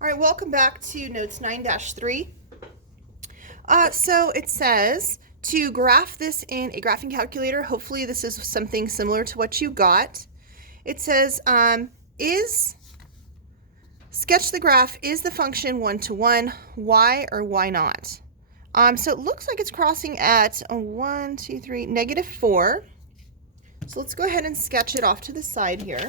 All right, welcome back to Notes 9-3. So it says to graph this in a graphing calculator. Hopefully this is something similar to what you got. It says, sketch the graph, is the function 1 to 1, why or why not? So it looks like it's crossing at -4. So let's go ahead and sketch it off to the side here.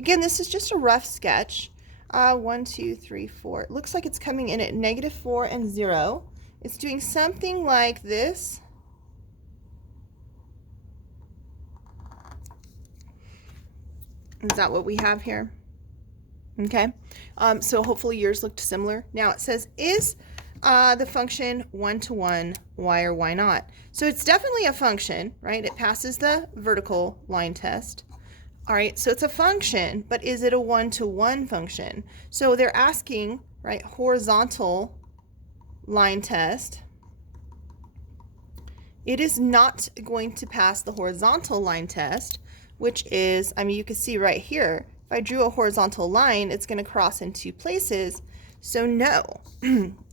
Again, this is just a rough sketch. 1, 2, 3, 4. It looks like it's coming in at -4 and 0. It's doing something like this. Is that what we have here? Okay. So hopefully yours looked similar. Now it says, is the function 1 to 1, why or why not? So it's definitely a function, right? It passes the vertical line test. All right, so it's a function, but is it a 1 to 1 function? So they're asking, right, horizontal line test. It is not going to pass the horizontal line test, which is, I mean, you can see right here, if I drew a horizontal line, it's going to cross in two places. So no,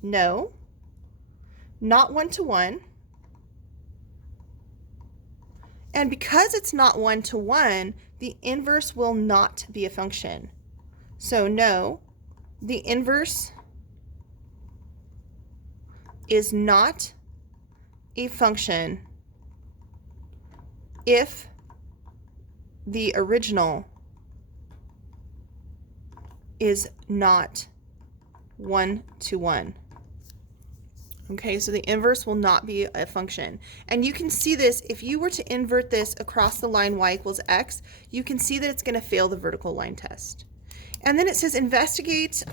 no, not 1 to 1. And because it's not 1 to 1, the inverse will not be a function. So no, the inverse is not a function if the original is not 1 to 1. Okay, so the inverse will not be a function. And you can see this, if you were to invert this across the line y equals x, you can see that it's going to fail the vertical line test. And then it says investigate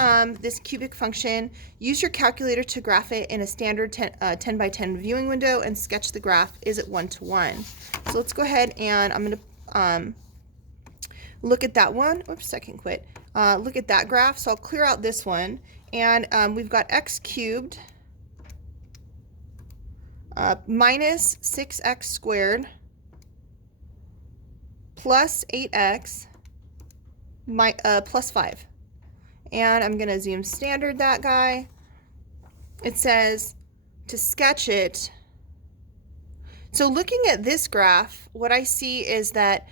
this cubic function, use your calculator to graph it in a standard 10 by 10 viewing window and sketch the graph, is it 1 to 1? So let's go ahead and I'm going to look at that one. Oops, I can quit. Look at that graph. So I'll clear out this one. And we've got x cubed minus 6x squared plus 8x plus 5. And I'm going to zoom standard that guy. It says to sketch it. So looking at this graph, what I see is that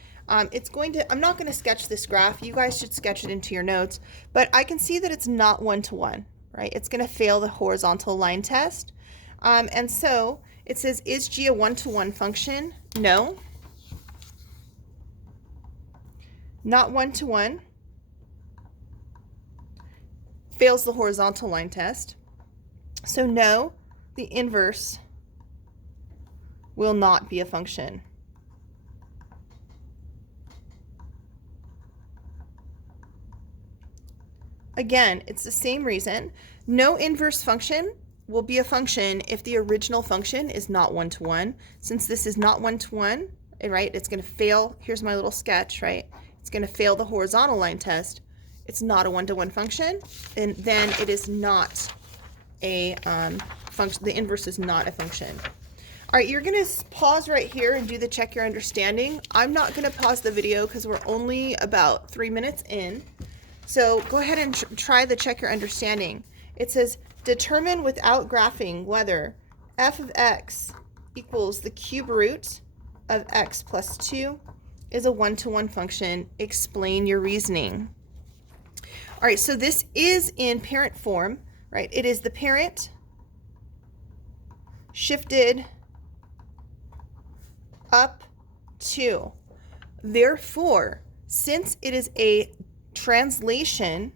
it's going to, I'm not going to sketch this graph. You guys should sketch it into your notes. But I can see that it's not 1 to 1, right? It's going to fail the horizontal line test. And so it says, is G a 1 to 1 function? No. Not 1 to 1. Fails the horizontal line test. So no, the inverse will not be a function. Again, it's the same reason. No inverse function will be a function if the original function is not 1 to 1. Since this is not 1 to 1, right, it's going to fail. Here's my little sketch, right? It's going to fail the horizontal line test. It's not a 1 to 1 function, and then it is not a function. The inverse is not a function. All right, you're going to pause right here and do the check your understanding. I'm not going to pause the video because we're only about 3 minutes in. So go ahead and try the check your understanding. It says, determine without graphing whether f of x equals the cube root of x plus 2 is a 1 to 1 function. Explain your reasoning. All right, so this is in parent form, right? It is the parent shifted up 2. Therefore, since it is a translation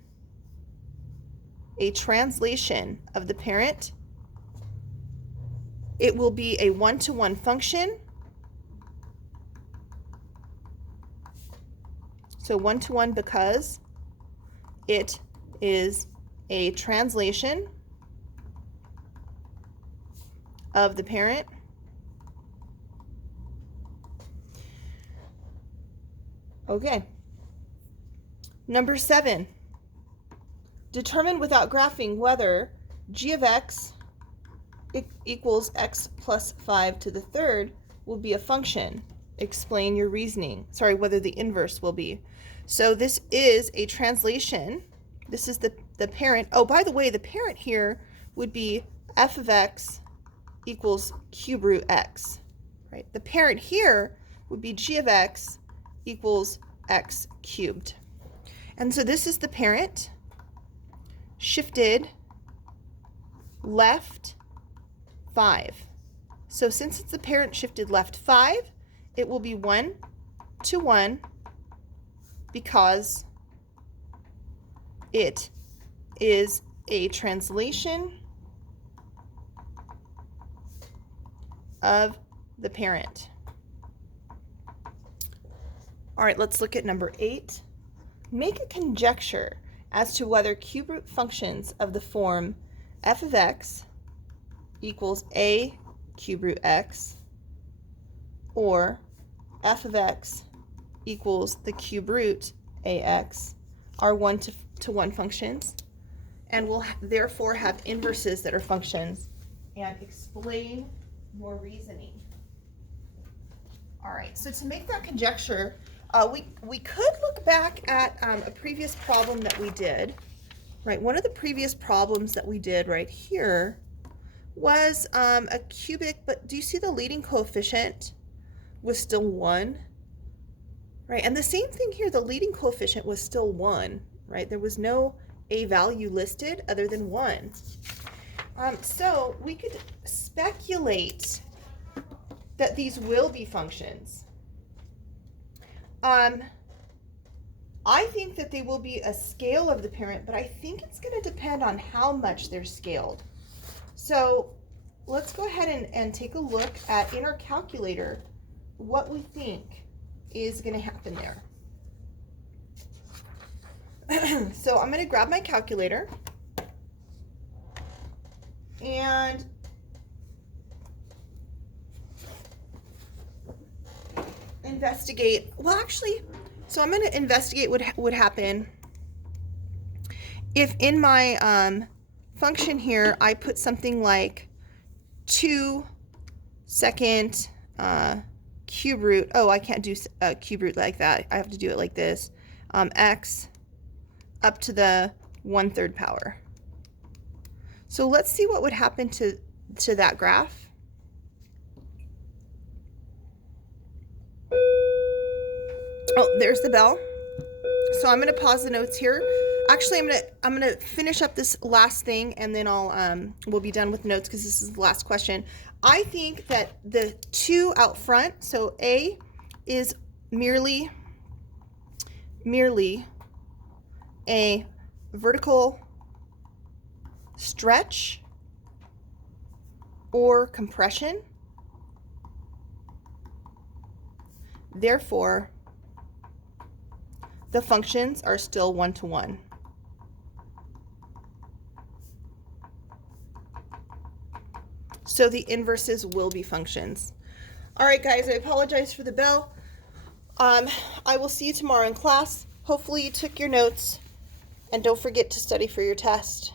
of the parent, it will be a 1 to 1 function. So 1 to 1 because it is a translation of the parent. Okay. Number 7. Determine without graphing whether g of x equals x plus 5 to the third will be a function. Explain your reasoning. Sorry, whether the inverse will be. So this is a translation. This is the parent. Oh, by the way, the parent here would be f of x equals cube root x, right? The parent here would be g of x equals x cubed. And so this is the parent shifted left 5. So since it's the parent shifted left 5, it will be 1 to 1 because it is a translation of the parent. All right, let's look at number 8. Make a conjecture as to whether cube root functions of the form f of x equals a cube root x or f of x equals the cube root ax are 1 to 1 functions and will therefore have inverses that are functions, and explain your reasoning. All right, so to make that conjecture, we could look back at a previous problem that we did, right? One of the previous problems that we did right here was a cubic, but do you see the leading coefficient was still 1, right? And the same thing here, the leading coefficient was still 1, right? There was no a value listed other than 1. So we could speculate that these will be functions. I think that they will be a scale of the parent, but I think it's going to depend on how much they're scaled. So let's go ahead and take a look at, in our calculator, what we think is going to happen there. So I'm going to grab my calculator and investigate. Well, actually, so I'm going to investigate what would happen if in my function here I put something like 2 second cube root. Oh, I can't do a cube root like that. I have to do it like this. X up to the 1/3 power. So let's see what would happen to that graph. Oh, there's the bell. So I'm going to pause the notes here. Actually, I'm going to finish up this last thing, and then we'll be done with notes because this is the last question. I think that the 2 out front, so A is merely a vertical stretch or compression. Therefore, the functions are still 1 to 1. So the inverses will be functions. All right, guys, I apologize for the bell. I will see you tomorrow in class. Hopefully you took your notes, and don't forget to study for your test.